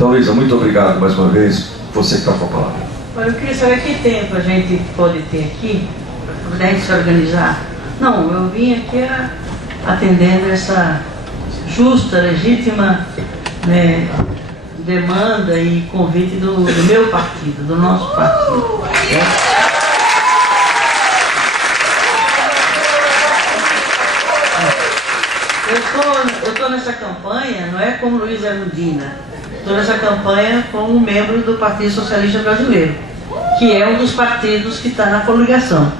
Então, Luísa, muito obrigado mais uma vez. Você que está com a palavra. Olha, eu queria saber que tempo a gente pode ter aqui para poder se organizar. Não, eu vim aqui atendendo essa justa, legítima, né, demanda e convite do meu partido, do nosso partido. Eu estou nessa campanha, não é como Luísa Erundina, estou nessa campanha como membro do Partido Socialista Brasileiro, que é um dos partidos que está na coligação,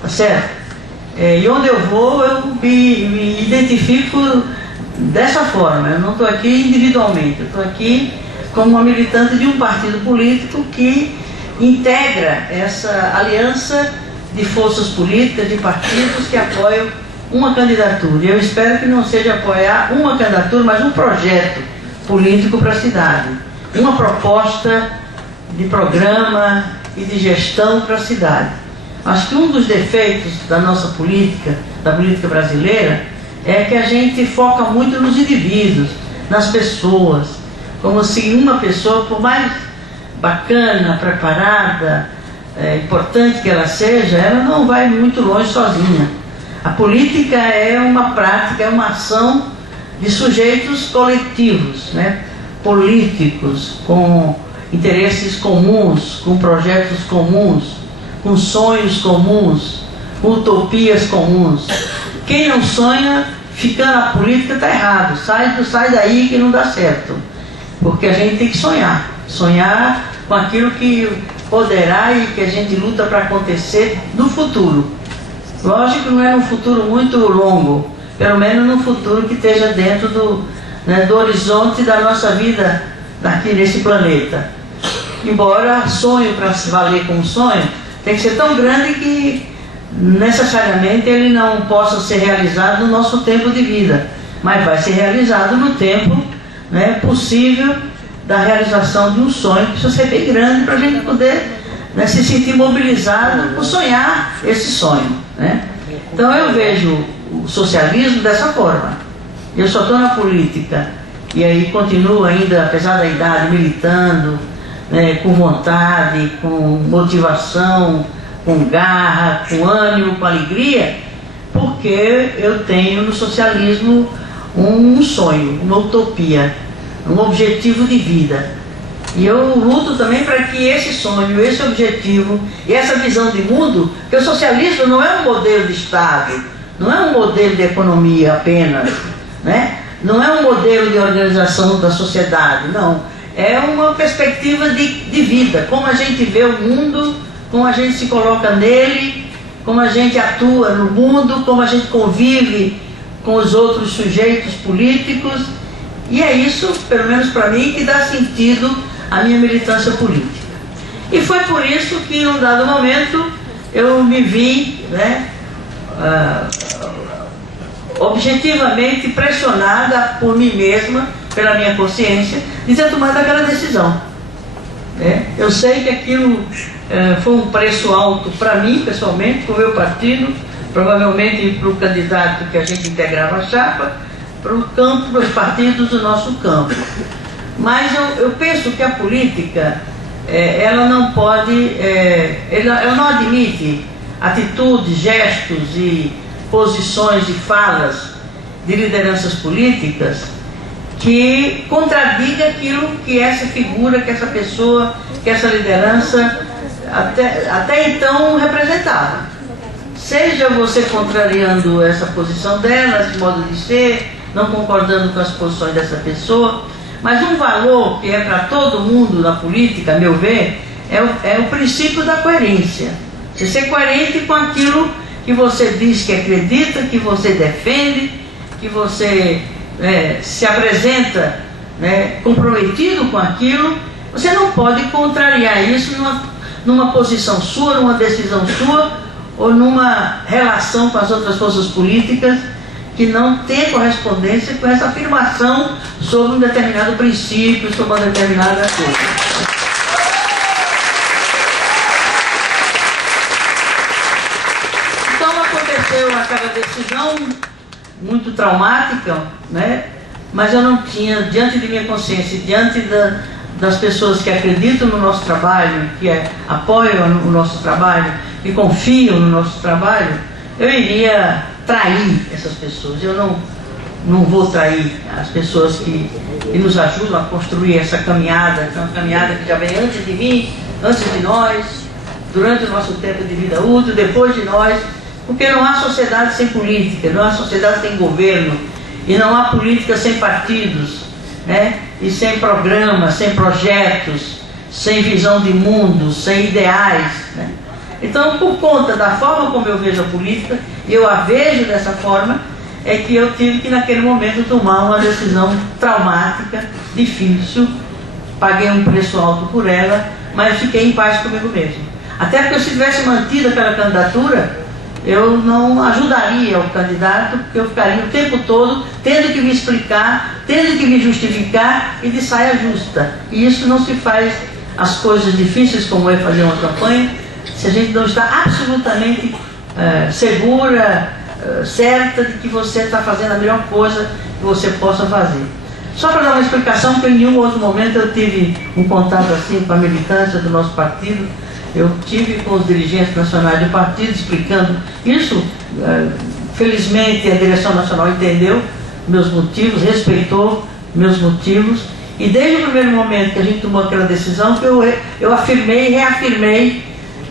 tá certo? E onde eu vou, eu me identifico dessa forma. Eu não estou aqui individualmente, eu estou aqui como uma militante de um partido político que integra essa aliança de forças políticas, de partidos que apoiam uma candidatura. E eu espero que não seja apoiar uma candidatura, mas um projeto político para a cidade, uma proposta de programa e de gestão para a cidade. Acho que um dos defeitos da nossa política, da política brasileira, é que a gente foca muito nos indivíduos, nas pessoas, como se uma pessoa, por mais bacana, preparada, importante que ela seja, ela não vai muito longe sozinha. A política é uma prática, é uma ação de sujeitos coletivos, né? Políticos, com interesses comuns, com projetos comuns, com sonhos comuns, com utopias comuns. Quem não sonha, fica na política, está errado. Sai daí que não dá certo. Porque a gente tem que sonhar. Sonhar com aquilo que poderá e que a gente luta para acontecer no futuro. Lógico que não é um futuro muito longo, pelo menos num futuro que esteja dentro do horizonte da nossa vida aqui nesse planeta. Embora sonho, para se valer como sonho, tem que ser tão grande que necessariamente ele não possa ser realizado no nosso tempo de vida, mas vai ser realizado no tempo, né, possível da realização de um sonho que precisa ser bem grande para a gente poder, né, se sentir mobilizado por sonhar esse sonho, né? Então eu vejo o socialismo dessa forma. Eu só estou na política e aí continuo ainda, apesar da idade, militando, né, com vontade, com motivação, com garra, com ânimo, com alegria, porque eu tenho no socialismo um sonho, uma utopia, um objetivo de vida. E eu luto também para que esse sonho, esse objetivo e essa visão de mundo, porque o socialismo não é um modelo de Estado, não é um modelo de economia apenas, né? Não é um modelo de organização da sociedade, não. É uma perspectiva de vida, como a gente vê o mundo, como a gente se coloca nele, como a gente atua no mundo, como a gente convive com os outros sujeitos políticos. E é isso, pelo menos para mim, que dá sentido à minha militância política. E foi por isso que, em um dado momento, eu me vi, né, objetivamente pressionada por mim mesma, pela minha consciência, de ter tomado aquela decisão. Eu sei que aquilo foi um preço alto para mim, pessoalmente, para o meu partido, provavelmente para o candidato que a gente integrava a chapa, para o campo, para os partidos do nosso campo. Mas eu penso que a política, ela não pode, ela não admite atitudes, gestos e posições e falas de lideranças políticas que contradiga aquilo que essa figura, que essa pessoa, que essa liderança até então representava. Seja você contrariando essa posição dela, esse modo de ser, não concordando com as posições dessa pessoa, mas um valor que é para todo mundo na política, a meu ver, é o princípio da coerência. Você ser coerente com aquilo que você diz que acredita, que você defende, que você se apresenta, né, comprometido com aquilo. Você não pode contrariar isso numa posição sua, numa decisão sua, ou numa relação com as outras forças políticas que não tem correspondência com essa afirmação sobre um determinado princípio, sobre uma determinada coisa. Então aconteceu aquela decisão muito traumática, né? Mas eu não tinha, diante de minha consciência, diante das pessoas que acreditam no nosso trabalho, que apoiam o nosso trabalho, que confiam no nosso trabalho, eu iria trair essas pessoas. Eu não vou trair as pessoas que nos ajudam a construir essa caminhada, que é uma caminhada que já vem antes de mim, antes de nós, durante o nosso tempo de vida útil, depois de nós, porque não há sociedade sem política, não há sociedade sem governo, e não há política sem partidos, né? E sem programas, sem projetos, sem visão de mundo, sem ideais, né? Então, por conta da forma como eu vejo a política, eu a vejo dessa forma, é que eu tive que naquele momento tomar uma decisão traumática, difícil, paguei um preço alto por ela, mas fiquei em paz comigo mesmo. Até porque se tivesse mantido aquela candidatura, eu não ajudaria o candidato, porque eu ficaria o tempo todo tendo que me explicar, tendo que me justificar e de saia justa. E isso não se faz as coisas difíceis como é fazer uma campanha, se a gente não está absolutamente segura, certa de que você está fazendo a melhor coisa que você possa fazer. Só para dar uma explicação, porque em nenhum outro momento eu tive um contato assim com a militância do nosso partido. Eu tive com os dirigentes nacionais do partido explicando isso. Felizmente a direção nacional entendeu meus motivos, respeitou meus motivos, e desde o primeiro momento que a gente tomou aquela decisão, que eu afirmei e reafirmei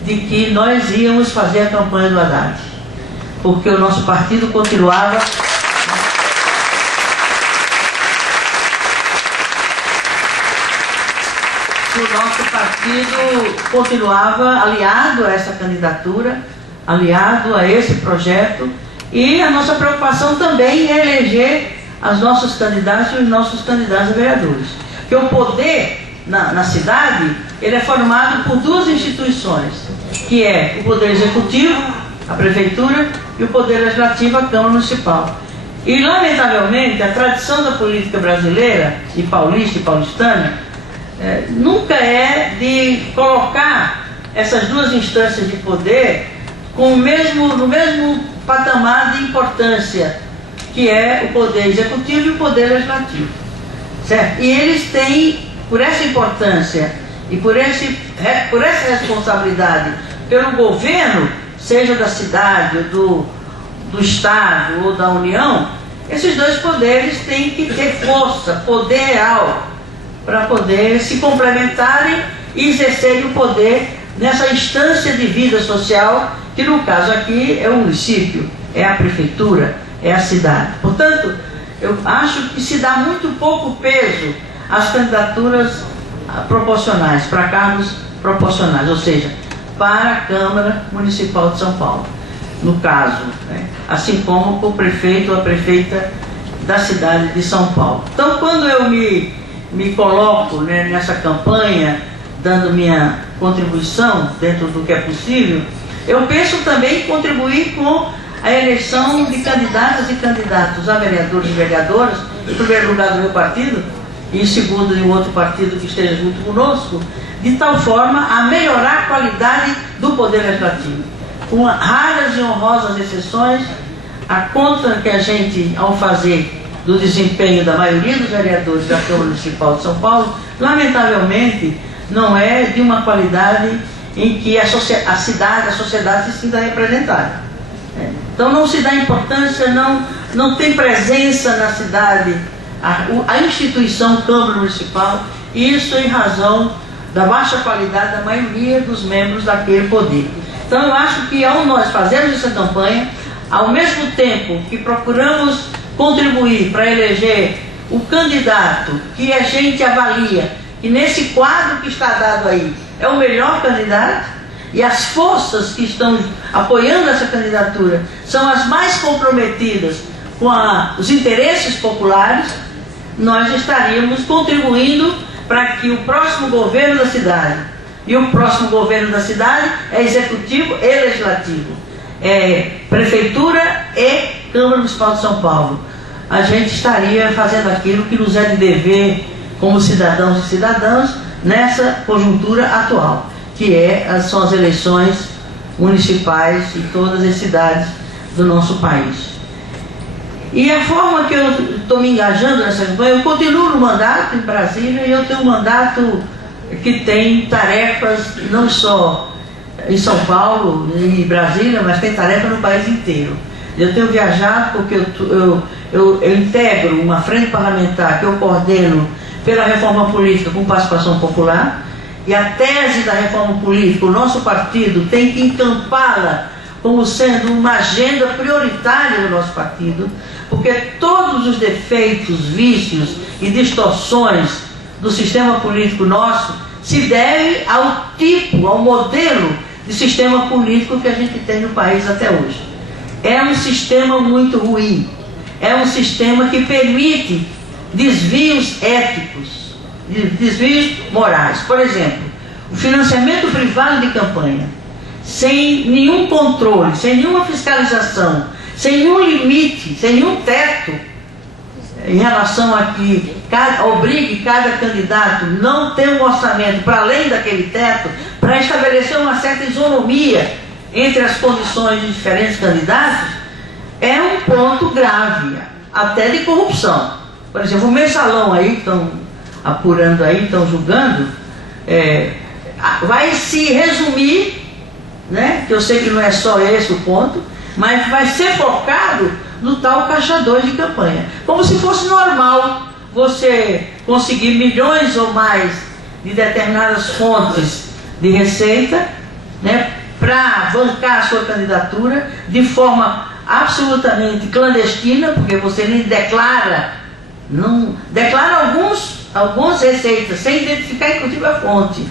de que nós íamos fazer a campanha do Haddad, porque o nosso partido continuava aliado a essa candidatura, aliado a esse projeto, e a nossa preocupação também é eleger os nossos candidatos e os nossos candidatos a vereadores. Porque o poder na cidade, ele é formado por duas instituições, que é o poder executivo, a prefeitura, e o poder legislativo, a Câmara Municipal. E, lamentavelmente, a tradição da política brasileira, e paulista e paulistana, nunca é de colocar essas duas instâncias de poder no mesmo patamar de importância, que é o poder executivo e o poder legislativo, certo? E eles têm, por essa importância e por essa responsabilidade pelo governo, seja da cidade, do Estado ou da União, esses dois poderes têm que ter força, poder real, para poder se complementarem e exercerem o poder nessa instância de vida social, que no caso aqui é o município, é a prefeitura, é a cidade. Portanto, eu acho que se dá muito pouco peso às candidaturas proporcionais, para cargos proporcionais, ou seja, para a Câmara Municipal de São Paulo, no caso, né? Assim como o prefeito ou a prefeita da cidade de São Paulo. Então, quando eu me coloco, né, nessa campanha, dando minha contribuição dentro do que é possível, eu penso também em contribuir com a eleição de candidatas e candidatos a vereadores e vereadoras, em primeiro lugar do meu partido, e em segundo de um outro partido que esteja junto conosco, de tal forma a melhorar a qualidade do Poder Legislativo. Com raras e honrosas exceções, a conta que a gente, ao fazer do desempenho da maioria dos vereadores da Câmara Municipal de São Paulo, lamentavelmente, não é de uma qualidade em que a sociedade se sinta representada. Então não se dá importância, não tem presença na cidade a instituição Câmara Municipal, isso em razão da baixa qualidade da maioria dos membros daquele poder. Então eu acho que ao nós fazermos essa campanha, ao mesmo tempo que procuramos contribuir para eleger o candidato que a gente avalia, e nesse quadro que está dado aí é o melhor candidato, e as forças que estão apoiando essa candidatura são as mais comprometidas com os interesses populares, nós estaríamos contribuindo para que o próximo governo da cidade, e o próximo governo da cidade é executivo e legislativo, é prefeitura e Câmara Municipal de São Paulo, a gente estaria fazendo aquilo que nos é de dever como cidadãos e cidadãs nessa conjuntura atual, que são as eleições municipais em todas as cidades do nosso país. E a forma que eu estou me engajando nessa campanha, eu continuo no mandato em Brasília, e eu tenho um mandato que tem tarefas não só em São Paulo e Brasília, mas tem tarefas no país inteiro. Eu tenho viajado porque eu integro uma frente parlamentar que eu coordeno pela reforma política com participação popular, e a tese da reforma política, o nosso partido tem que encampá-la como sendo uma agenda prioritária do nosso partido, porque todos os defeitos, vícios e distorções do sistema político nosso se devem ao tipo, ao modelo de sistema político que a gente tem no país até hoje. É um sistema muito ruim, é um sistema que permite desvios éticos, desvios morais. Por exemplo, o financiamento privado de campanha, sem nenhum controle, sem nenhuma fiscalização, sem nenhum limite, sem nenhum teto, em relação a que obrigue cada candidato não ter um orçamento para além daquele teto, para estabelecer uma certa isonomia entre as condições de diferentes candidatos, é um ponto grave, até de corrupção. Por exemplo, o mensalão aí, estão apurando aí, estão julgando, vai se resumir, né, que eu sei que não é só esse o ponto, mas vai ser focado no tal caixa 2 de campanha. Como se fosse normal você conseguir milhões ou mais de determinadas fontes de receita, né, para bancar a sua candidatura de forma absolutamente clandestina, porque você nem declara, não declara algumas receitas, sem identificar inclusive a fonte.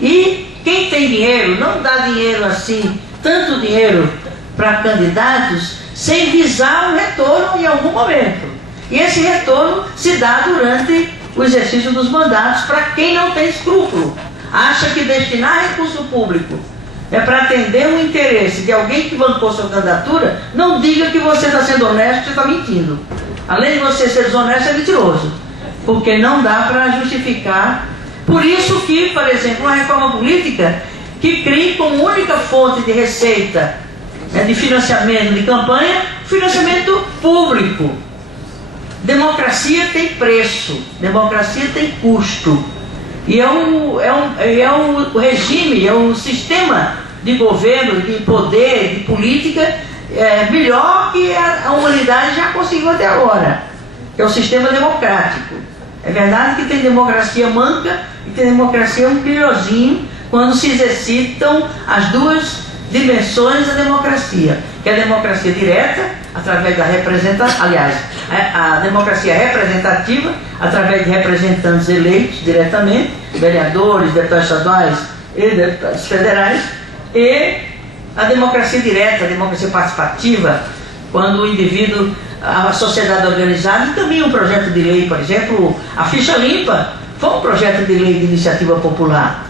E quem tem dinheiro não dá dinheiro assim, tanto dinheiro para candidatos, sem visar um retorno em algum momento. E esse retorno se dá durante o exercício dos mandatos para quem não tem escrúpulo. Acha que destinar recurso público é para atender o interesse de alguém que bancou sua candidatura, não diga que você está sendo honesto, você está mentindo. Além de você ser desonesto, é mentiroso. Porque não dá para justificar. Por isso que, por exemplo, uma reforma política que crie como única fonte de receita, de financiamento de campanha, financiamento público. Democracia tem preço, democracia tem custo. E é um regime, é um sistema de governo, de poder, de política melhor que a humanidade já conseguiu até agora, que é o sistema democrático. É verdade que tem democracia manca e tem democracia um piorzinho quando se exercitam as duas dimensões da democracia, que é a democracia direta, através da representação, aliás, a democracia representativa, através de representantes eleitos diretamente, vereadores, deputados estaduais e deputados federais, e a democracia direta, a democracia participativa, quando o indivíduo, a sociedade organizada, encaminha um projeto de lei, por exemplo, a ficha limpa foi um projeto de lei de iniciativa popular.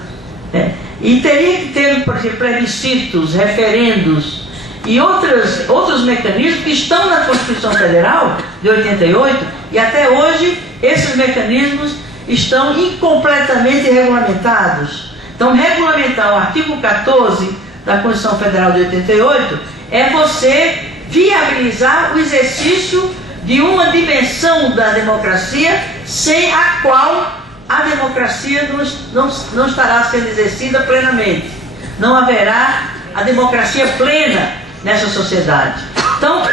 E teria que ter, por exemplo, plebiscitos, referendos e outros mecanismos que estão na Constituição Federal de 88, e até hoje esses mecanismos estão incompletamente regulamentados. Então, regulamentar o artigo 14 da Constituição Federal de 88 é você viabilizar o exercício de uma dimensão da democracia sem a qual a democracia não estará sendo exercida plenamente. Não haverá a democracia plena nessa sociedade. Então,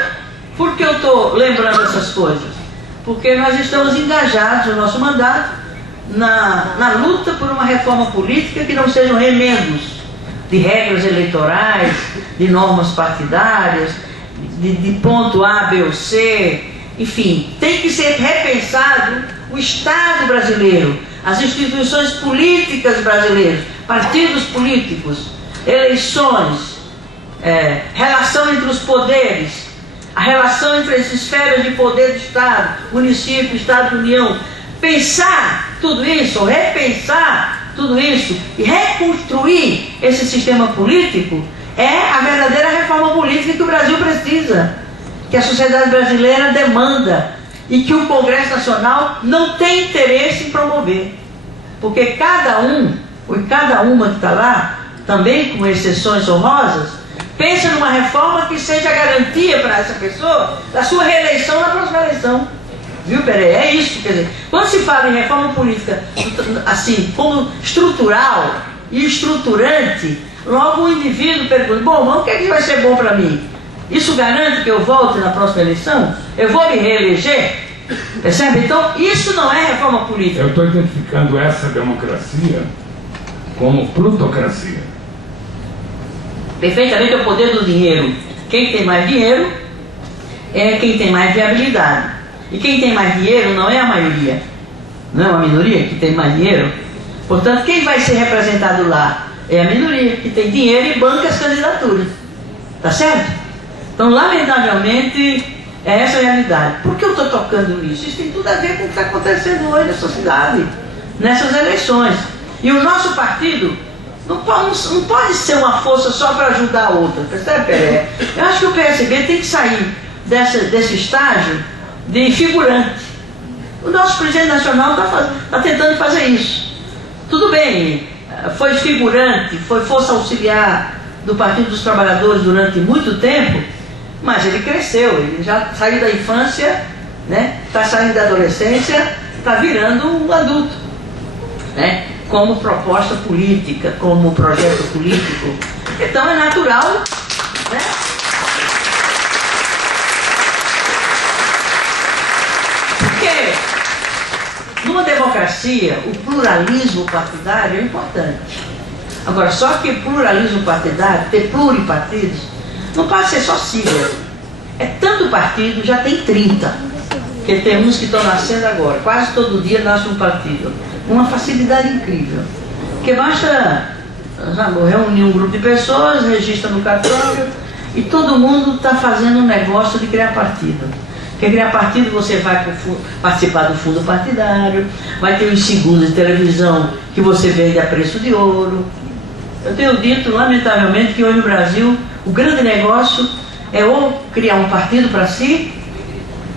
por que eu estou lembrando essas coisas? Porque nós estamos engajados no nosso mandato na luta por uma reforma política que não sejam remendos de regras eleitorais, de normas partidárias, de ponto A, B ou C, enfim, tem que ser repensado o Estado brasileiro, as instituições políticas brasileiras, partidos políticos, eleições, relação entre os poderes, a relação entre as esferas de poder do Estado, município, Estado, União, pensar tudo isso, repensar tudo isso e reconstruir esse sistema político é a verdadeira reforma política que o Brasil precisa, que a sociedade brasileira demanda e que o Congresso Nacional não tem interesse em promover. Porque cada um, ou cada uma que está lá, também com exceções honrosas, Pensa numa reforma que seja garantia para essa pessoa da sua reeleição na próxima eleição. Viu, Pereira? É isso, quer dizer, quando se fala em reforma política assim, como estrutural e estruturante, logo o indivíduo pergunta, bom, mas o que é que vai ser bom para mim? Isso garante que eu volte na próxima eleição? Eu vou me reeleger? Percebe? Então, isso não é reforma política. Eu estou identificando essa democracia como plutocracia. Perfeitamente, é o poder do dinheiro. Quem tem mais dinheiro é quem tem mais viabilidade. E quem tem mais dinheiro não é a maioria, não é uma minoria que tem mais dinheiro. Portanto, quem vai ser representado lá é a minoria, que tem dinheiro e banca as candidaturas. Tá certo? Então, lamentavelmente, é essa a realidade. Por que eu estou tocando nisso? Isso tem tudo a ver com o que está acontecendo hoje na sociedade, nessas eleições. E o nosso partido não pode ser uma força só para ajudar a outra. Percebe, Pereira? Eu acho que o PSB tem que sair desse estágio de figurante. O nosso presidente nacional está tentando fazer isso. Tudo bem, foi figurante, foi força auxiliar do Partido dos Trabalhadores durante muito tempo, mas ele cresceu, ele já saiu da infância, né? Está saindo da adolescência, está virando um adulto, né? Como proposta política, como projeto político. Então é natural, né? Porque numa democracia o pluralismo partidário é importante. Agora, só que o pluralismo partidário, ter pluripartidos, não pode ser só sigla. É tanto partido, já tem 30. Porque tem uns que estão nascendo agora. Quase todo dia nasce um partido. Uma facilidade incrível. Porque basta reunir um grupo de pessoas, registra no cartório e todo mundo está fazendo um negócio de criar partido. Quer criar partido, você vai participar do fundo partidário, vai ter os segundos de televisão que você vende a preço de ouro. Eu tenho dito, lamentavelmente, que hoje no Brasil o grande negócio é ou criar um partido para si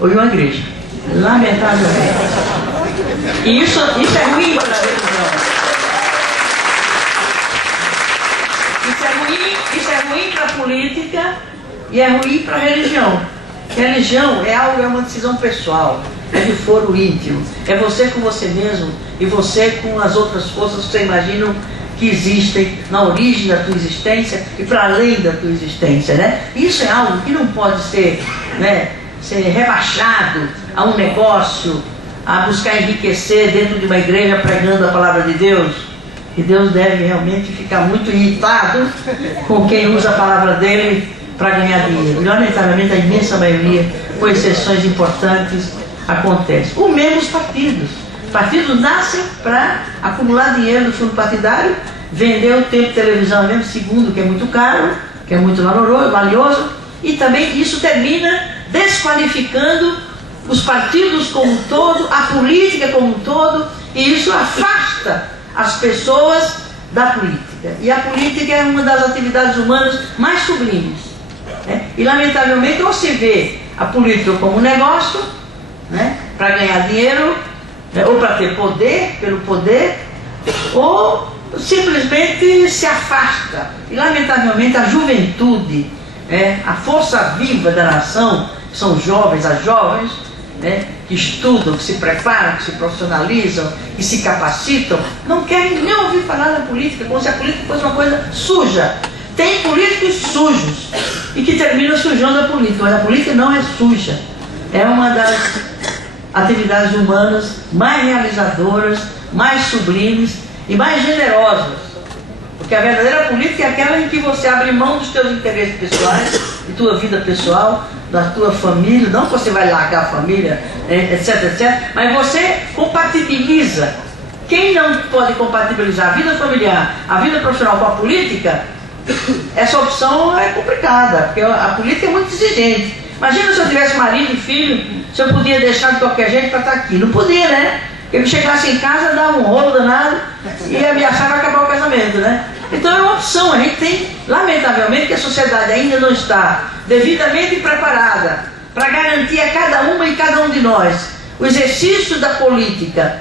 ou uma igreja. Lamentavelmente. E isso é ruim para a religião. Isso é ruim para a política e é ruim para a religião. Religião é uma decisão pessoal, é de foro íntimo, é você com você mesmo e você com as outras forças que você imagina que existem na origem da tua existência e para além da tua existência, né? Isso é algo que não pode ser, né, ser rebaixado a um negócio, a buscar enriquecer dentro de uma igreja pregando a palavra de Deus. E Deus deve realmente ficar muito irritado com quem usa a palavra dele para ganhar dinheiro. E, lamentavelmente, a imensa maioria, com exceções importantes, acontece. O mesmo os partidos. Partidos nascem para acumular dinheiro do fundo partidário, vender o tempo de televisão ao mesmo segundo, que é muito caro, que é muito valioso, e também isso termina desqualificando os partidos como um todo, a política como um todo, e isso afasta as pessoas da política. E a política é uma das atividades humanas mais sublimes. Né? E, lamentavelmente, ou se vê a política como um negócio, né, para ganhar dinheiro, né, ou para ter poder, pelo poder, ou simplesmente se afasta. E, lamentavelmente, a juventude, a força viva da nação, que são jovens, as jovens, né, que estudam, que se preparam, que se profissionalizam, que se capacitam, não querem nem ouvir falar da política, como se a política fosse uma coisa suja. Tem políticos sujos e que terminam sujando a política, mas a política não é suja. É uma das atividades humanas mais realizadoras, mais sublimes e mais generosas. Porque a verdadeira política é aquela em que você abre mão dos teus interesses pessoais, de tua vida pessoal, da tua família, não que você vai largar a família, etc, etc, mas você compatibiliza. Quem não pode compatibilizar a vida familiar, a vida profissional com a política, essa opção é complicada, porque a política é muito exigente. Imagina se eu tivesse marido e filho, se eu podia deixar de qualquer jeito para estar aqui. Não podia, né? Porque ele chegasse em casa, dava um rolo danado e ameaçava acabar o casamento, né? Então é uma opção. A gente tem, lamentavelmente, que a sociedade ainda não está devidamente preparada para garantir a cada uma e cada um de nós o exercício da política,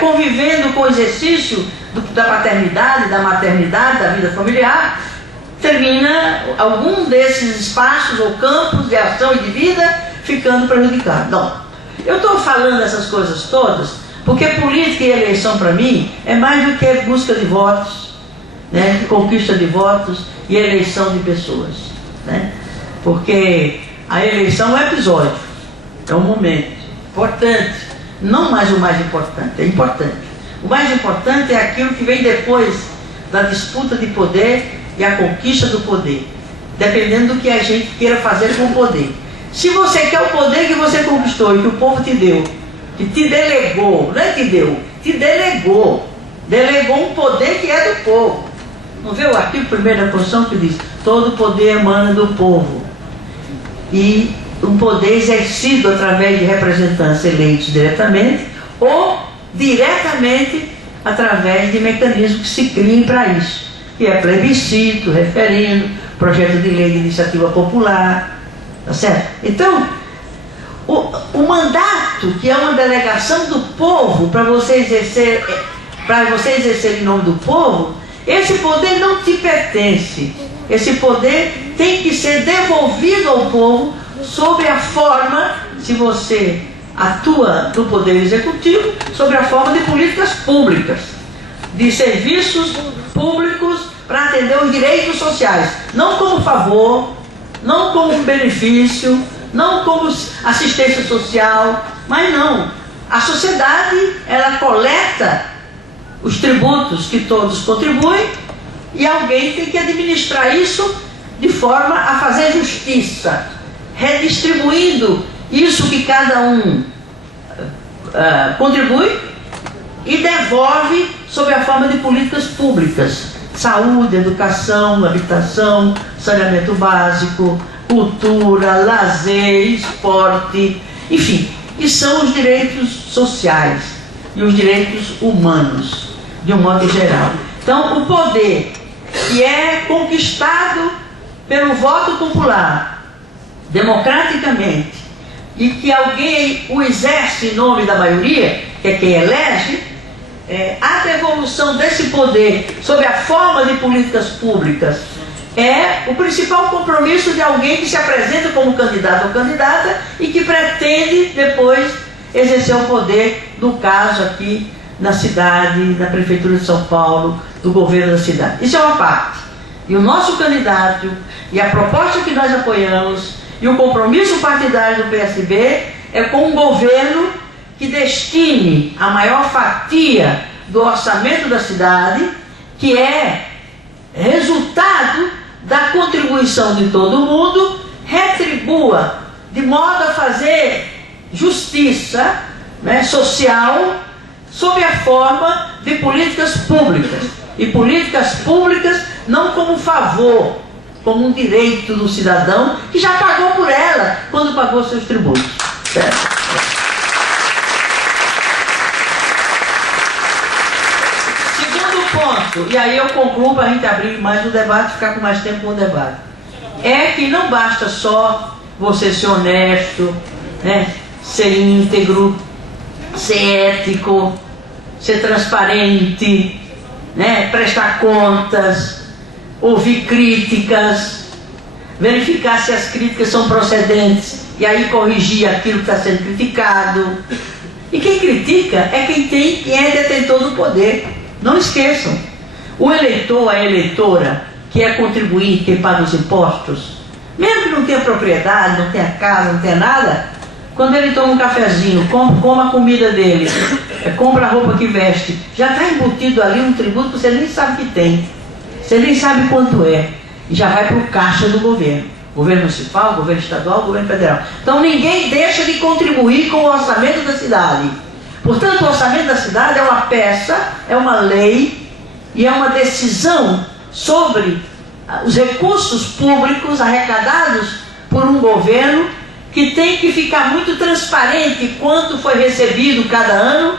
convivendo com o exercício da paternidade, da maternidade, da vida familiar, termina algum desses espaços ou campos de ação e de vida ficando prejudicado. Não, eu estou falando essas coisas todas porque política e eleição para mim é mais do que busca de votos, né, conquista de votos e eleição de pessoas, né? Porque a eleição é um episódio, é um momento importante, não mais o mais importante, é importante. O mais importante é aquilo que vem depois da disputa de poder e a conquista do poder, dependendo do que a gente queira fazer com o poder. Se você quer o poder que você conquistou e que o povo te deu, que te delegou, não é que deu, te delegou um poder que é do povo. Não vê o artigo 1º da Constituição que diz: todo poder emana do povo, e um poder exercido através de representantes eleitos diretamente ou diretamente através de mecanismos que se criem para isso, que é plebiscito, referendo, projeto de lei de iniciativa popular, tá certo? Então, o mandato, que é uma delegação do povo para você exercer em nome do povo, esse poder não te pertence. Esse poder tem que ser devolvido ao povo sob a forma, se você atua no poder executivo, sobre a forma de políticas públicas, de serviços públicos para atender os direitos sociais, não como favor, não como benefício, não como assistência social, mas não. A sociedade, ela coleta os tributos que todos contribuem e alguém tem que administrar isso de forma a fazer justiça, redistribuindo isso que cada um contribui e devolve sob a forma de políticas públicas: saúde, educação, habitação, saneamento básico, cultura, lazer, esporte, enfim, que são os direitos sociais e os direitos humanos, de um modo geral. Então, o poder que é conquistado pelo voto popular, democraticamente, e que alguém o exerce em nome da maioria, que é quem elege, a devolução desse poder sob a forma de políticas públicas é o principal compromisso de alguém que se apresenta como candidato ou candidata e que pretende depois exercer o poder, no caso aqui na cidade, na Prefeitura de São Paulo, do governo da cidade. Isso é uma parte. E o nosso candidato, e a proposta que nós apoiamos, e o compromisso partidário do PSB é com um governo que destine a maior fatia do orçamento da cidade, que é resultado da contribuição de todo mundo, retribua de modo a fazer justiça, né, social, sob a forma de políticas públicas. E políticas públicas não como favor, como um direito do cidadão que já pagou por ela quando pagou seus tributos. Certo? Segundo ponto, e aí eu concluo para a gente abrir mais o debate, ficar com mais tempo com o debate, é que não basta só você ser honesto, né, ser íntegro, ser ético, ser transparente, né, prestar contas, ouvir críticas, verificar se as críticas são procedentes e aí corrigir aquilo que está sendo criticado. E quem critica é quem é detentor do poder. Não esqueçam, o eleitor, a eleitora, que é contribuinte, quem paga os impostos, mesmo que não tenha propriedade, não tenha casa, não tenha nada, quando ele toma um cafezinho, compra a comida dele, compra a roupa que veste, já está embutido ali um tributo que você nem sabe que tem, você nem sabe quanto é, e já vai para o caixa do governo, governo municipal, governo estadual, governo federal. Então ninguém deixa de contribuir com o orçamento da cidade. Portanto, o orçamento da cidade é uma peça, é uma lei e é uma decisão sobre os recursos públicos arrecadados por um governo, que tem que ficar muito transparente quanto foi recebido cada ano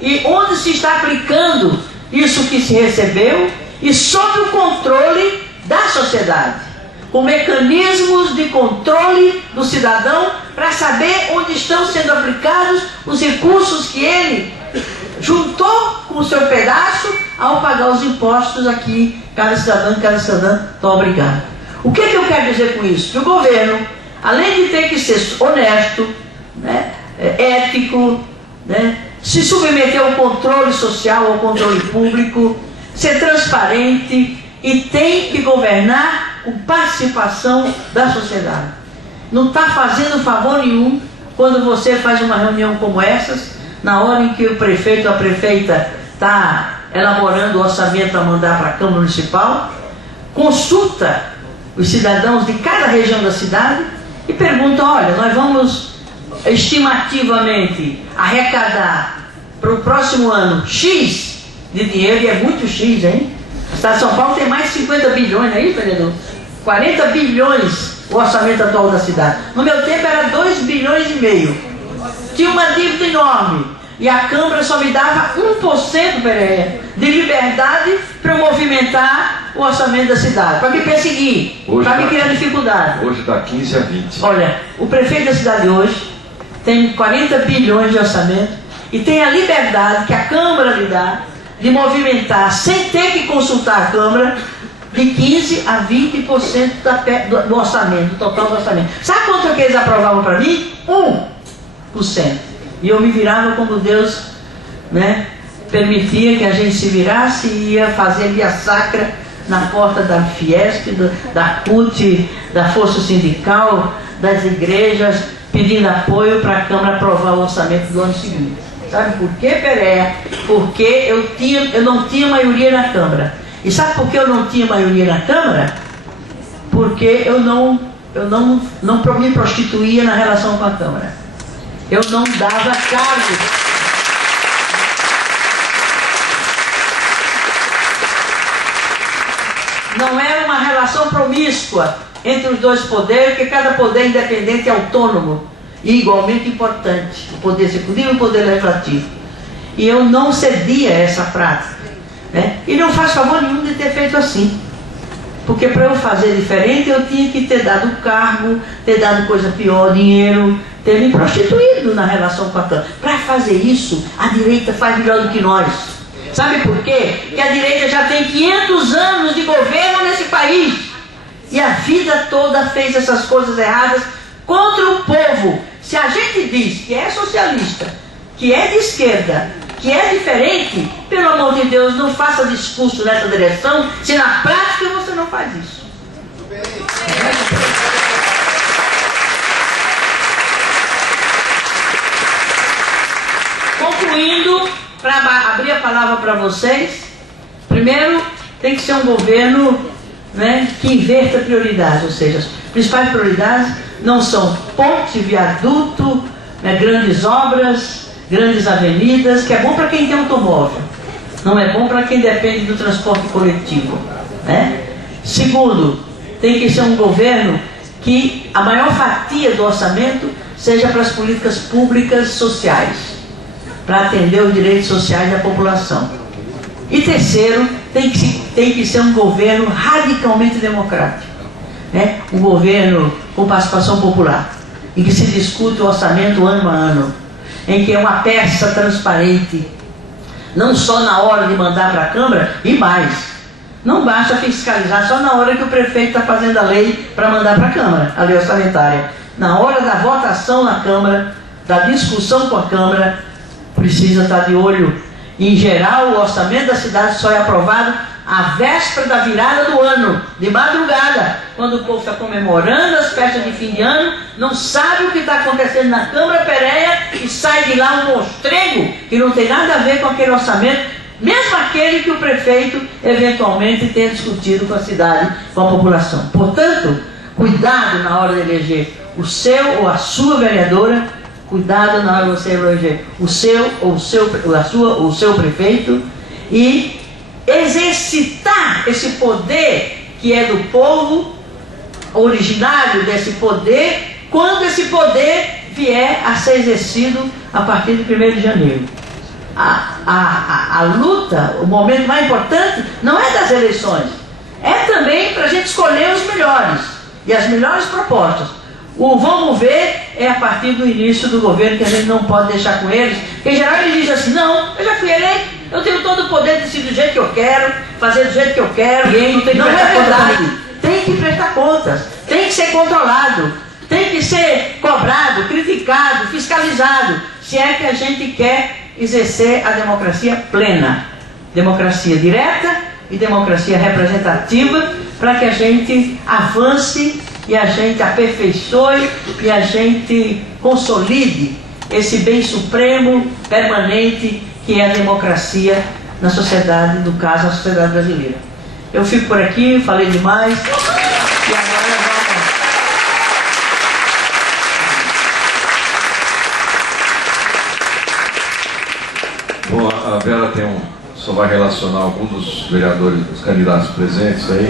e onde se está aplicando isso que se recebeu, e sob o controle da sociedade, com mecanismos de controle do cidadão para saber onde estão sendo aplicados os recursos que ele juntou com o seu pedaço ao pagar os impostos aqui, cada cidadã está obrigado. O que eu quero dizer com isso? Que o governo, além de ter que ser honesto, né, ético, né, se submeter ao controle social, ao controle público, ser transparente e tem que governar com participação da sociedade. Não está fazendo favor nenhum quando você faz uma reunião como essas, na hora em que o prefeito ou a prefeita está elaborando o orçamento a mandar para a Câmara Municipal, consulta os cidadãos de cada região da cidade e pergunta: olha, nós vamos estimativamente arrecadar para o próximo ano X de dinheiro, e é muito X, hein? O Estado de São Paulo tem mais de 50 bilhões, não é isso, vereador? 40 bilhões o orçamento atual da cidade. No meu tempo era 2,5 bilhões. Tinha uma dívida enorme. E a Câmara só me dava 1%, Pereira, de liberdade para movimentar o orçamento da cidade, para me perseguir, para me criar dificuldade. Hoje está 15 a 20. Olha, o prefeito da cidade hoje tem 40 bilhões de orçamento e tem a liberdade que a Câmara lhe dá de movimentar, sem ter que consultar a Câmara, de 15% a 20% do orçamento, do total do orçamento. Sabe quanto que eles aprovavam para mim? 1%. E eu me virava como Deus, né, permitia que a gente se virasse e ia fazer via sacra na porta da Fiesp, da CUT, da Força Sindical, das igrejas, pedindo apoio para a Câmara aprovar o orçamento do ano seguinte. Sabe por quê, Pereira? Porque eu não tinha maioria na Câmara. E sabe por que eu não tinha maioria na Câmara? Porque eu não me prostituía na relação com a Câmara. Eu não dava cargo. Não era uma relação promíscua entre os dois poderes, porque cada poder é independente e autônomo e igualmente importante, o poder executivo e o poder legislativo. E eu não cedia a essa prática, né? E não faz favor nenhum de ter feito assim, porque para eu fazer diferente eu tinha que ter dado cargo, ter dado coisa pior, dinheiro, ter me prostituído na relação com a Câmara. Para fazer isso, a direita faz melhor do que nós. Sabe por quê? Porque a direita já tem 500 anos de governo nesse país e a vida toda fez essas coisas erradas contra o povo. Se a gente diz que é socialista, que é de esquerda, que é diferente, pelo amor de Deus, não faça discurso nessa direção, se na prática você não faz isso. Concluindo, para abrir a palavra para vocês, primeiro tem que ser um governo, né, que inverta prioridades, ou seja, as principais prioridades não são ponte, viaduto, né, grandes obras, grandes avenidas, que é bom para quem tem automóvel, não é bom para quem depende do transporte coletivo, né? Segundo, tem que ser um governo que a maior fatia do orçamento seja para as políticas públicas sociais, para atender os direitos sociais da população. E terceiro, tem que ser um governo radicalmente democrático, né? Um governo com participação popular, em que se discute o orçamento ano a ano, em que é uma peça transparente, não só na hora de mandar para a Câmara, e mais, não basta fiscalizar só na hora que o prefeito está fazendo a lei para mandar para a Câmara, a lei orçamentária. Na hora da votação na Câmara, da discussão com a Câmara, precisa estar de olho. Em geral, o orçamento da cidade só é aprovado à véspera da virada do ano, de madrugada, quando o povo está comemorando as festas de fim de ano, não sabe o que está acontecendo na Câmara Pereira e sai de lá um mostrego que não tem nada a ver com aquele orçamento, mesmo aquele que o prefeito eventualmente tenha discutido com a cidade, com a população. Portanto, cuidado na hora de eleger o seu ou a sua vereadora, cuidado na hora de você eleger o seu ou o seu prefeito e exercitar esse poder que é do povo, originário desse poder, quando esse poder vier a ser exercido a partir de 1º de janeiro. A luta, o momento mais importante, não é das eleições, é também para a gente escolher os melhores e as melhores propostas. O vamos ver é a partir do início do governo, que a gente não pode deixar com eles, porque em geral eles dizem assim: não, eu já fui eleito, Eu tenho todo o poder de decidir do jeito que eu quero, fazer do jeito que eu quero. Não é verdade. Tem que prestar contas, tem que ser controlado, tem que ser cobrado, criticado, fiscalizado, se é que a gente quer exercer a democracia plena, democracia direta e democracia representativa, para que a gente avance e a gente aperfeiçoe e a gente consolide esse bem supremo, permanente, que é a democracia na sociedade, no caso, a sociedade brasileira. Eu fico por aqui, falei demais, e agora Bom, a Vera só vai relacionar alguns dos vereadores, dos candidatos presentes aí.